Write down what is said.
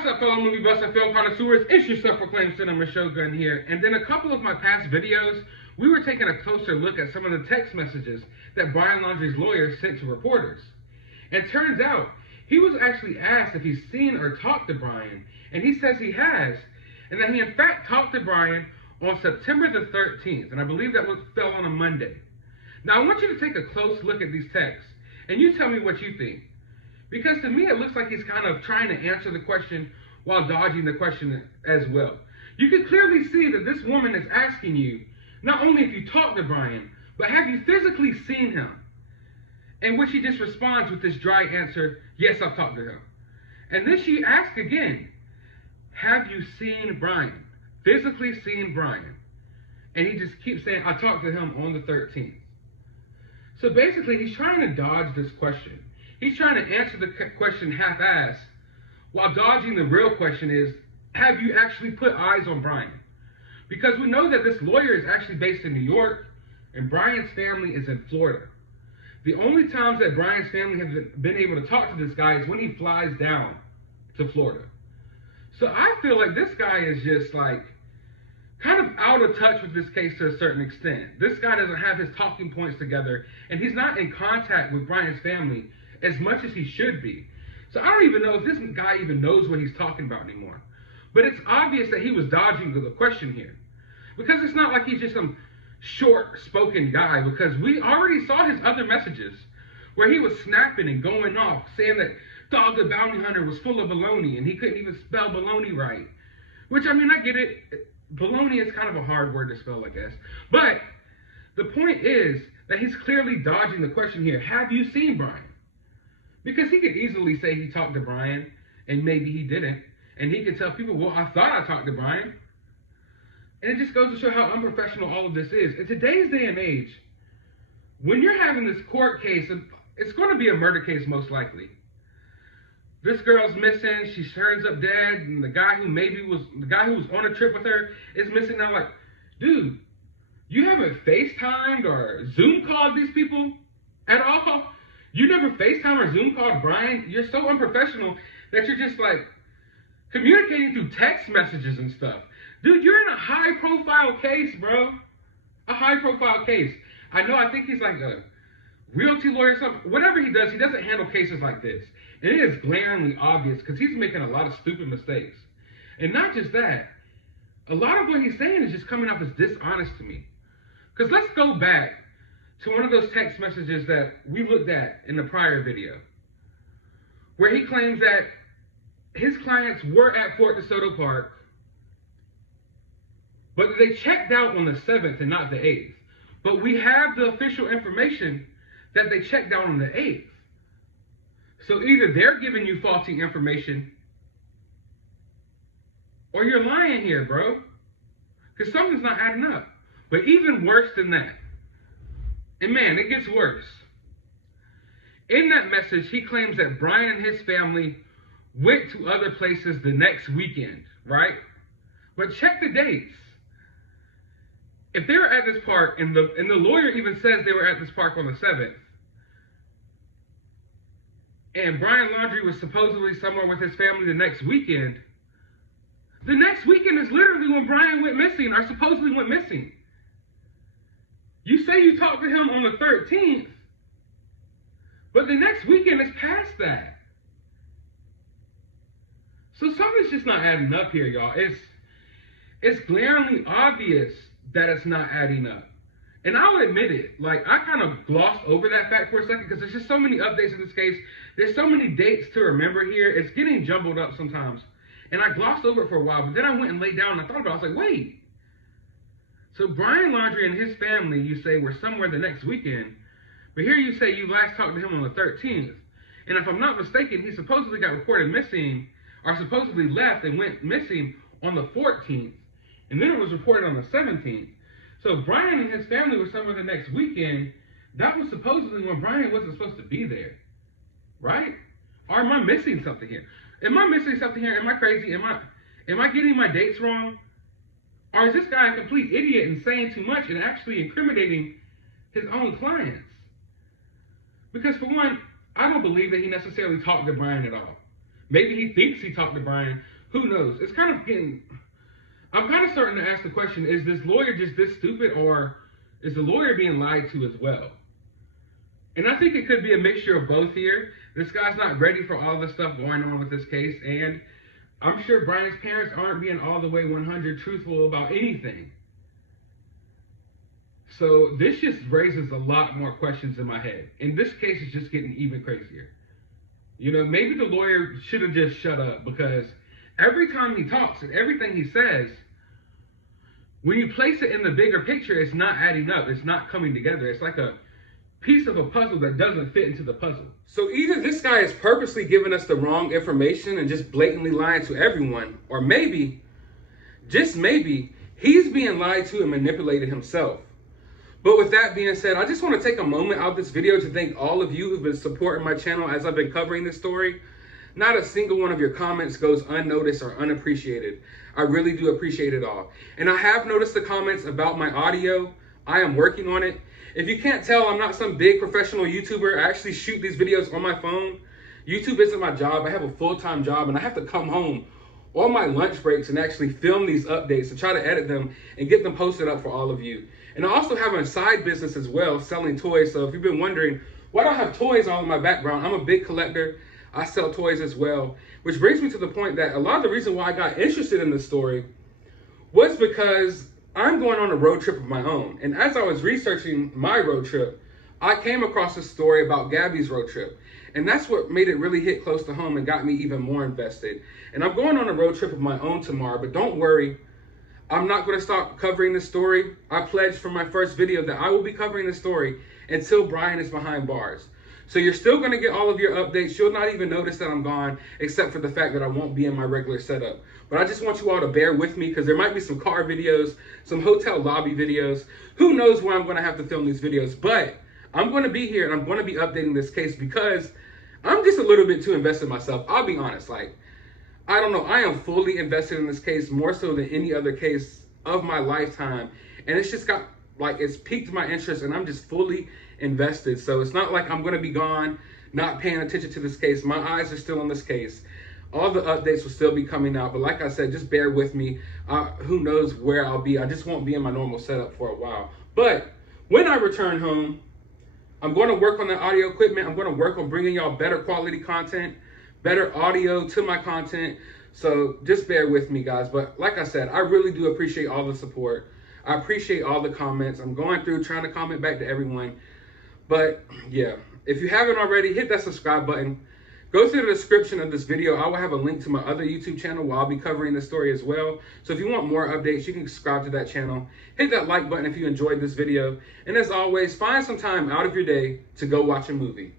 What's up, fellow movie buffs and film connoisseurs? It's your self-proclaimed cinema shogun here. And in a couple of my past videos, we were taking a closer look at some of the text messages that Brian Laundrie's lawyer sent to reporters. And it turns out, he was actually asked if he's seen or talked to Brian, and he says he has, and that he in fact talked to Brian on September the 13th, and I believe that fell on a Monday. Now I want you to take a close look at these texts, and you tell me what you think. Because to me, it looks like he's kind of trying to answer the question while dodging the question as well. You can clearly see that this woman is asking you, not only if you talked to Brian, but have you physically seen him? And which he just responds with this dry answer, yes, I've talked to him. And then she asks again, have you seen Brian? Physically seen Brian? And he just keeps saying, I talked to him on the 13th. So basically, he's trying to dodge this question. He's trying to answer the question half-assed, while dodging the real question is, have you actually put eyes on Brian? Because we know that this lawyer is actually based in New York, and Brian's family is in Florida. The only times that Brian's family have been able to talk to this guy is when he flies down to Florida. So I feel like this guy is just like, kind of out of touch with this case to a certain extent. This guy doesn't have his talking points together, and he's not in contact with Brian's family as much as he should be. So I don't even know if this guy even knows what he's talking about anymore. But it's obvious that he was dodging the question here. Because it's not like he's just some short-spoken guy, because we already saw his other messages where he was snapping and going off, saying that Dog the Bounty Hunter was full of baloney, and he couldn't even spell baloney right. Which, I mean, I get it. Baloney is kind of a hard word to spell, I guess. But the point is that he's clearly dodging the question here. Have you seen Brian? Because he could easily say he talked to Brian, and maybe he didn't. And he could tell people, well, I thought I talked to Brian. And it just goes to show how unprofessional all of this is. In today's day and age, when you're having this court case, it's going to be a murder case most likely. This girl's missing, she turns up dead, and the guy who was on a trip with her is missing now. Like, dude, you haven't FaceTimed or Zoom called these people at all? You never FaceTime or Zoom called Brian? You're so unprofessional that you're just like communicating through text messages and stuff. Dude, you're in a high-profile case, bro. A high-profile case. I think he's like a realty lawyer or something. Whatever he does, he doesn't handle cases like this. And it is glaringly obvious because he's making a lot of stupid mistakes. And not just that, a lot of what he's saying is just coming off as dishonest to me. Because let's go back to one of those text messages that we looked at in the prior video, where he claims that his clients were at Fort DeSoto Park, but they checked out on the 7th and not the 8th. But we have the official information that they checked out on the 8th. So either they're giving you faulty information, or you're lying here, bro. Because something's not adding up. But even worse than that, and man, it gets worse. In that message, he claims that Brian and his family went to other places the next weekend, right? But check the dates. If they were at this park, and the lawyer even says they were at this park on the 7th, and Brian Laundrie was supposedly somewhere with his family the next weekend is literally when Brian went missing, or supposedly went missing. You say you talked to him on the 13th, but the next weekend is past that. So something's just not adding up here, y'all. It's glaringly obvious that it's not adding up. And I'll admit it, like, I kind of glossed over that fact for a second because there's just so many updates in this case. There's so many dates to remember here. It's getting jumbled up sometimes. And I glossed over it for a while, but then I went and laid down and I thought about it. I was like, wait. So Brian Laundrie and his family, you say, were somewhere the next weekend. But here you say you last talked to him on the 13th. And if I'm not mistaken, he supposedly got reported missing, or supposedly left and went missing on the 14th. And then it was reported on the 17th. So Brian and his family were somewhere the next weekend. That was supposedly when Brian wasn't supposed to be there. Right? Or am I missing something here? Am I missing something here? Am I crazy? Am I getting my dates wrong? Or is this guy a complete idiot and saying too much and actually incriminating his own clients? Because for one, I don't believe that he necessarily talked to Brian at all. Maybe he thinks he talked to Brian. Who knows? It's kind of getting... I'm kind of starting to ask the question, is this lawyer just this stupid, or is the lawyer being lied to as well? And I think it could be a mixture of both here. This guy's not ready for all the stuff going on with this case, and I'm sure Brian's parents aren't being all the way 100 truthful about anything. So this just raises a lot more questions in my head. And this case is just getting even crazier. You know, maybe the lawyer should have just shut up, because every time he talks and everything he says, when you place it in the bigger picture, it's not adding up. It's not coming together. It's like a piece of a puzzle that doesn't fit into the puzzle. So either this guy is purposely giving us the wrong information and just blatantly lying to everyone, or maybe, just maybe, he's being lied to and manipulated himself. But with that being said, I just want to take a moment out of this video to thank all of you who've been supporting my channel as I've been covering this story. Not a single one of your comments goes unnoticed or unappreciated. I really do appreciate it all. And I have noticed the comments about my audio. I am working on it. If you can't tell, I'm not some big professional YouTuber. I actually shoot these videos on my phone. YouTube isn't my job. I have a full-time job, and I have to come home on my lunch breaks and actually film these updates and try to edit them and get them posted up for all of you. And I also have a side business as well, selling toys. So if you've been wondering, why do I have toys all in my background? I'm a big collector. I sell toys as well, which brings me to the point that a lot of the reason why I got interested in this story was because I'm going on a road trip of my own. And as I was researching my road trip, I came across a story about Gabby's road trip. And that's what made it really hit close to home and got me even more invested. And I'm going on a road trip of my own tomorrow, but don't worry, I'm not going to stop covering this story. I pledged from my first video that I will be covering this story until Brian is behind bars. So you're still going to get all of your updates. You'll not even notice that I'm gone, except for the fact that I won't be in my regular setup. But I just want you all to bear with me, because there might be some car videos, some hotel lobby videos. Who knows where I'm going to have to film these videos. But I'm going to be here, and I'm going to be updating this case, because I'm just a little bit too invested myself. I'll be honest. Like, I don't know. I am fully invested in this case, more so than any other case of my lifetime. And it's just got, like, it's piqued my interest, and I'm just fully invested. So it's not like I'm going to be gone, not paying attention to this case. My eyes are still on this case. All the updates will still be coming out. But like I said, just bear with me. Who knows where I'll be. I just won't be in my normal setup for a while. But when I return home, I'm going to work on the audio equipment. I'm going to work on bringing y'all better quality content, better audio to my content. So just bear with me, guys. But like I said, I really do appreciate all the support. I appreciate all the comments. I'm going through trying to comment back to everyone. But yeah, if you haven't already, hit that subscribe button. Go to the description of this video. I will have a link to my other YouTube channel where I'll be covering this story as well. So if you want more updates, you can subscribe to that channel. Hit that like button if you enjoyed this video. And as always, find some time out of your day to go watch a movie.